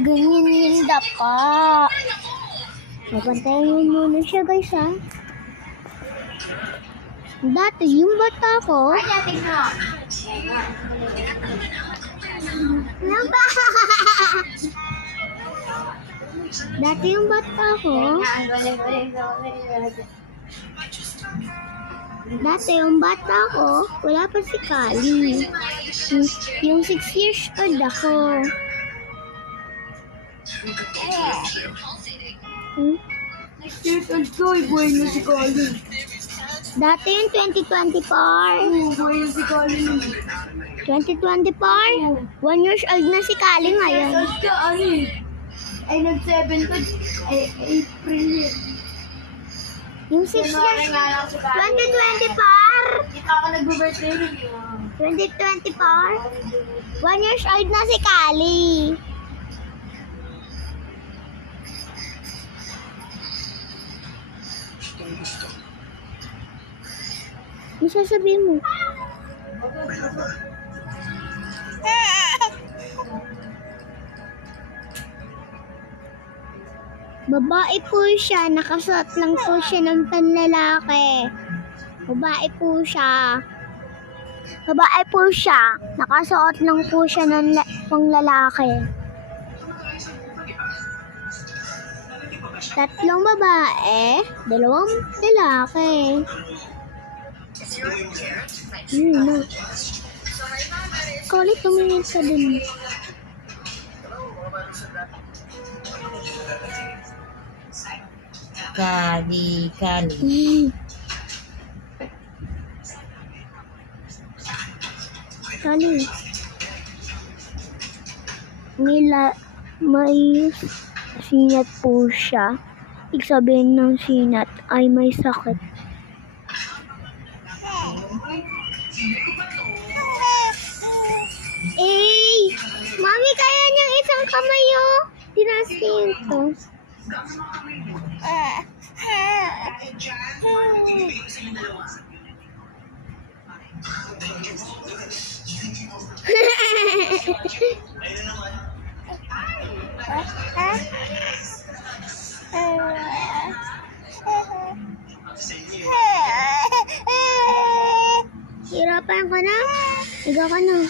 Ganyan yung dapa. Mapantayin mo muna siya, guys, ha? Dati, yung bata ko... Dati yung bata ko... Dati yung bata ko, wala pa si Kali. Yung 6 years old ako. Buhay na si Colin. Dati yung 2024. Buhay na si Colin. 2024? 1 years old na si Kali ngayon. Ay, nag-7 to. April yun. Yung 6 years, 2024? Hindi ka nag-birthday rin. 2024? 1 years old na si Kali. Ano sasabihin mo? Babae po siya, nakasuot lang po siya ng panlalaki. Babae po siya. Babae po siya, nakasuot lang po siya ng panglalaki. 3 babae, 2 lalaki. Na. Kulit tumingin ka dun. Kali. Kali. May sinat po siya. Ibig sabihin ng sinat ay may sakit. Mami, kaya niyang isang kamay, oh. Tinasin to. Hirapan ka na? Higa ka na.